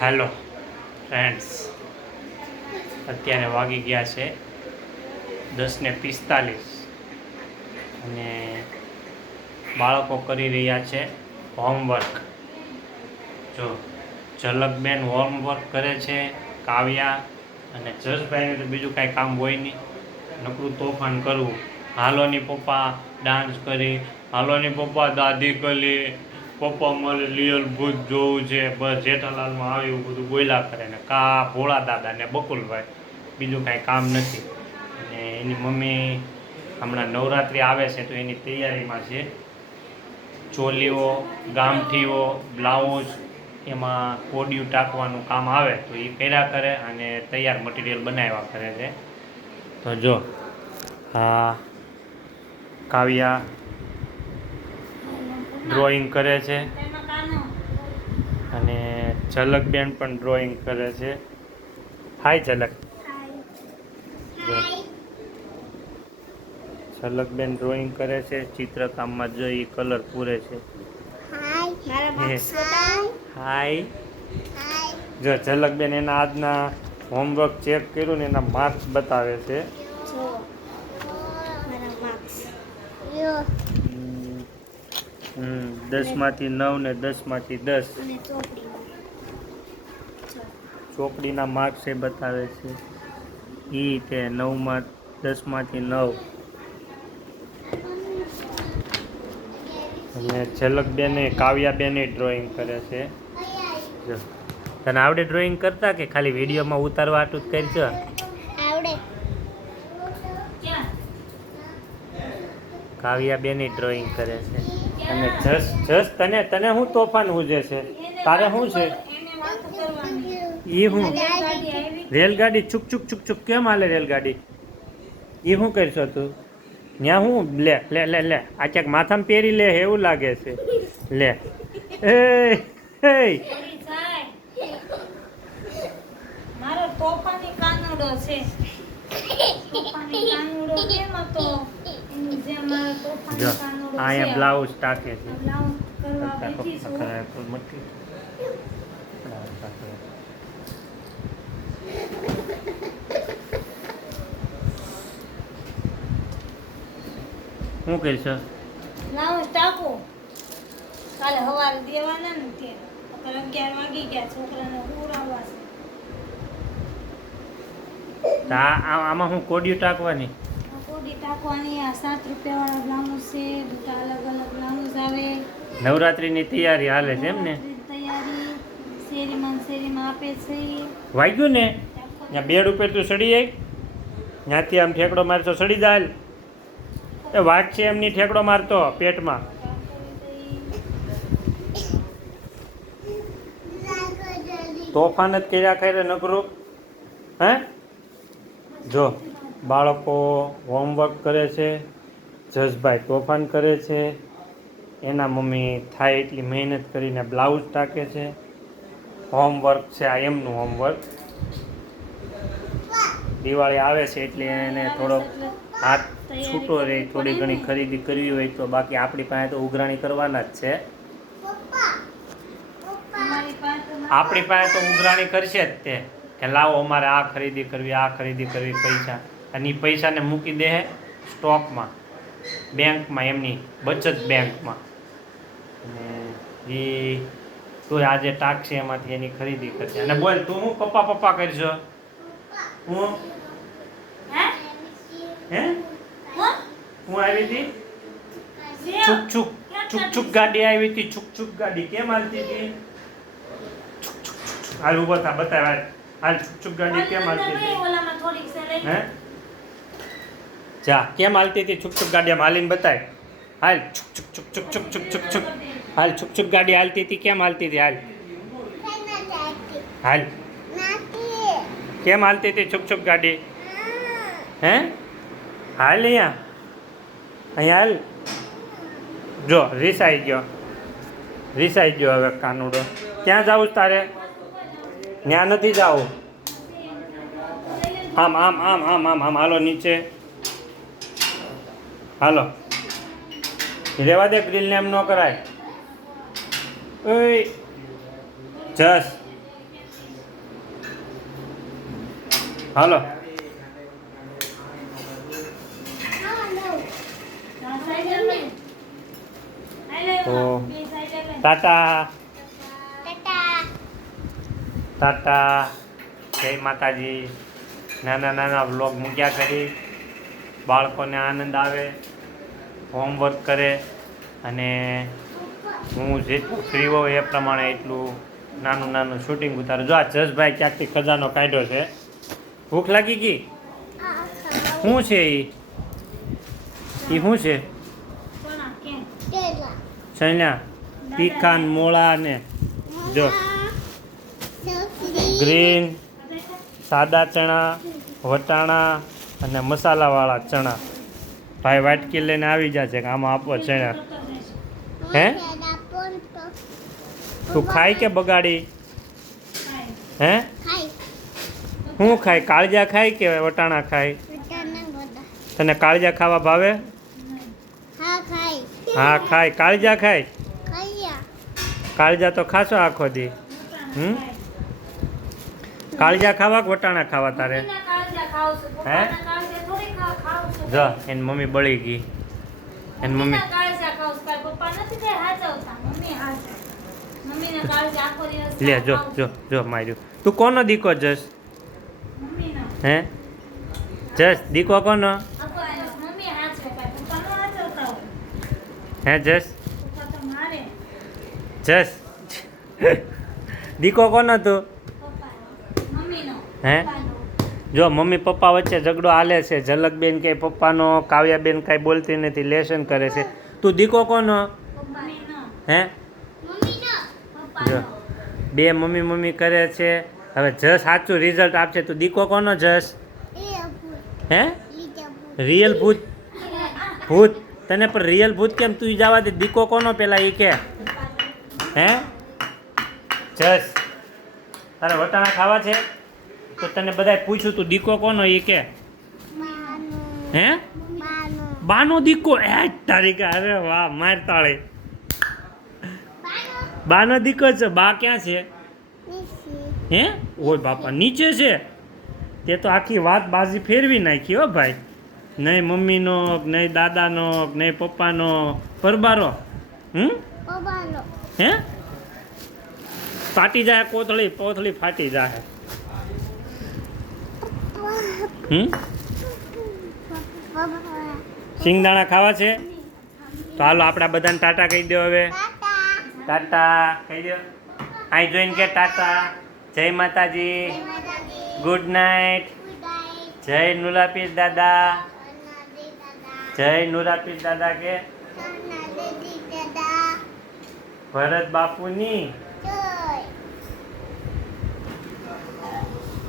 Hello friends, અત્યારે વાગી ગયા છે 10:45 અને બાળકો કરી રહ્યા છે હોમવર્ક. જો ઝલકબેન હોમવર્ક કરે છે, કાવ્યા અને જસભાઈને તો બીજું કાંઈ કામ હોય નહીં, નકરું તોફાન કરવું. હાલોની પપ્પા ડાન્સ કરી, હાલોની પપ્પા દાદી કરી, પપ્પા મારે લિયલ ભૂત જોવું છે, બસ જેઠાલાલમાં આવે એવું બધું બોલ્યા કરે ને કા ભોળા દાદા ને બકુલભાઈ, બીજું કાંઈ કામ નથી. અને એની મમ્મી હમણાં નવરાત્રિ આવે છે તો એની તૈયારીમાં છે. ચોલીઓ, ગામઠીઓ, બ્લાઉઝ, એમાં કોડિયું ટાંકવાનું કામ આવે તો એ કર્યા કરે અને તૈયાર મટીરિયલ બનાવ્યા કરે છે. તો જો હા, કાવ્યા ડ્રોઈંગ કરે છે અને ઝલકબેન પણ ડ્રોઈંગ કરે છે. હાય ઝલક. ઝલકબેન ડ્રોઈંગ કરે છે, ચિત્રકામમાં જઈ કલર પૂરે છે. હાય. જો ઝલકબેન એના આજના હોમવર્ક ચેક કર્યું ને એના માર્ક્સ બતાવે છે. 10માંથી 9 ને 10માંથી 10. ચોપડીના માર્ક્સ એ બતાવે છે. તે 10માંથી 9. અને ઝલકબેને કાવ્યાબેને ડ્રોઈંગ કરે છે. જો તને આવડે ડ્રોઈંગ કરતા કે ખાલી વિડીયોમાં ઉતારવા આટલું જ કરજો? આવડે. કાવ્યાબેને ડ્રોઈંગ કરે છે. અને જસ તને શું તોફાન હુજે છે? તારે શું છે? એ હું રેલગાડી છુક છુક છુક છુક કેમ હાલે રેલગાડી? એ શું કરશો તું? ત્યાં હું લે લે લે લે આ ક્યાંક માથામાં પહેરી લે એવું લાગે છે. લે એ મારો તોફાની કાનુડો છે. તોફાની કાનુડો કેમ હતો? જે મારો તોફાની કાનુડો છે. અહીંયા બ્લાઉઝ ટાકે છે. બ્લાઉઝ કરવા બેઠી છું. શું કરશો? બ્લાઉઝ ટાકો. કાલે સવારે દેવાના ને તે 11 વાગી ગયા, છોકરાને ઉડાવવા છે. આમાં હું કોડિયું ટાંકવાની? કોડી ટાંકવાની. આ 7 રૂપિયા વાળા બ્લાઉઝ છે. બધા અલગ અલગ બ્લાઉઝ આવે. નવરાત્રીની તૈયારી હાલે છે એમ ને? તૈયારી શેરીમાં આપે છે. વાગ્યું ને ત્યાં બેડ ઉપર તું સડી આવી, ત્યાંથી આમ ઠેકડો મારતો સડી જાય. એ વાઘ છે એમની ઠેકડો મારતો પેટમાં. તોફાન જ કર્યા કરે નકરું. હે જો બાળકો હોમવર્ક કરે છે, જસભાઈ તોફાન કરે છે, એના મમ્મી થાય એટલી મહેનત કરીને બ્લાઉઝ ટાંકે છે. હોમવર્ક છે આ એમનું હોમવર્ક. દિવાળી આવે છે એટલે એને થોડો હાથ છૂટો રહે, થોડી ઘણી ખરીદી કરવી હોય તો. બાકી આપણી પાસે તો ઉઘરાણી કરવાના જ છે. આપણી પાસે તો ઉઘરાણી કરશે જ તે કે લાવો અમારે આ ખરીદી કરવી પૈસા. અને એ પૈસાને મૂકી દે સ્ટોકમાં, બેંકમાં, એમની બચત બેંકમાં. અને એ તો આજે ટાકશે એમાંથી એની ખરીદી કરશે. અને બોલ તું હું પપ્પા કરશો? હું આવી હતી છુક ગાડી આવી હતી. છુક ગાડી કેમ હાલતી હતી? હાલ ઉભો થા, બતાવ. હાલ છુક ગાડી કેમ હાલતી હતી? હે જા કેમ હાલતી હતી છુક ગાડી? આમ હાલીને બતાય. હાલ છુક. હાલ છુક ગાડી હાલતી હતી, કેમ હાલતી હતી? હાલ કેમ હાલતી હતી છુક ગાડી? હે હાલ અહીંયા હાલ. જો રીસાઈ ગયો હવે કાનુડો. ક્યાં જાવું તારે? ત્યાં નથી જાવું. આમ હાલો નીચે. હાલો રેવા દે, ગ્રીલને એમ ન કરાય. ઓય જસ હાલો હા, સાયકલ લઈ. હાલ લે, તો બે સાયકલ લઈ. ટાટા ટાટા જય માતાજી. નાના નાના વ્લોગ મૂક્યા કરી, બાળકોને આનંદ આવે, હોમવર્ક કરે, અને હું જેટલું ફ્રી હોઉં એ પ્રમાણે એટલું નાનું નાનું શૂટિંગ ઉતારું. જો આ જસભાઈ ક્યાંકથી ખજાનો કાઢ્યો છે. ભૂખ લાગી ગઈ? શું છે એ શું છે? કોના કેમ? ચણ્યા તીખા ને મોળા ને જો ગ્રીન સાદા ચણા, વટાણા અને મસાલાવાળા ચણા. ભાઈ વાટકી લઈને આવી જશે કે આમાં આપો ચણા. હે તું ખાય કે બગાડી? હે શું ખાય? કાળજા ખાય કે વટાણા ખાય? તને કાળજા ખાવા ભાવે? હા ખાય. કાળજા ખાય? કાળજા તો ખાશો આખો દી. કાળજા ખાવા કે વટાણા ખાવા તારે? મમ્મીના કાળજા ખાવ છું. હે? પપ્પાના કાળજા થોડી ખાવ છું. જો એની મમ્મી બળી ગઈ. એની મમ્મી મમ્મીના કાળજા ખાવ છું. કાંઈ પપ્પા નથી કઈ હાચવતા. મમ્મી હાચવે. મમ્મીના કાળજા આખો દિવસ લે જો ખાવ છું. જો જો માર્યું. તું કોનો દીકો જસ? મમ્મીનો. હે જસ દીકો કોનો? આખો દિવસ મમ્મી હાચવે. કાંઈ પપ્પા નો હાચવતા હોય. હે જસ? પપ્પા તો મારે. જસ દીકો કોનો તું? પપ્પા. મમ્મીનો. હે? પપ્પાનો. જો મમ્મી પપ્પા વચ્ચે ઝઘડો હાલે છે. ઝલકબેન કે પપ્પાનો, કાવ્યાબેન કાંઈ બોલતી નથી, લેસન કરે છે. તું દીકો કોનો? મમ્મીનો. હે જો પપ્પાનો. બે મમ્મી મમ્મી કરે છે. હવે જસ સાચું રિઝલ્ટ આપશે. તું દીકો કોનો જસ? હે રિયલ ભૂત? ભૂત તને પણ રિયલ ભૂત કેમ? તું જવા દે. દીકો કોનો પેલા એ કે? હે જસ તારે વટાણા ખાવા છે તો તને બધાએ પૂછ્યું તું દીકો કોનો એ કે? હે બાનો દીકો? એ તારી કે અરે વાહ માર તાળી. બાનો દીકો છે. બા ક્યાં છે? હે ઓય બાપા નીચે છે. તે તો આખી વાત બાજી ફેરવી નાખી હો ભાઈ. નહીં મમ્મીનો, નહીં દાદાનો, નહીં પપ્પાનો, પરબારો. હે ફાટી જાય કોથળી, પોથળી ફાટી જાય. સિંગદાણા ખાવા છે તો હાલો આપણે બધાને ટાટા કહી દો. હવે ટાટા કહી દો. અહીં જોઈને કે ટાટા. જય માતાજી. Good night. જય નુરાપીર દાદા. જય નુરાપીર દાદા કે ભરત બાપુની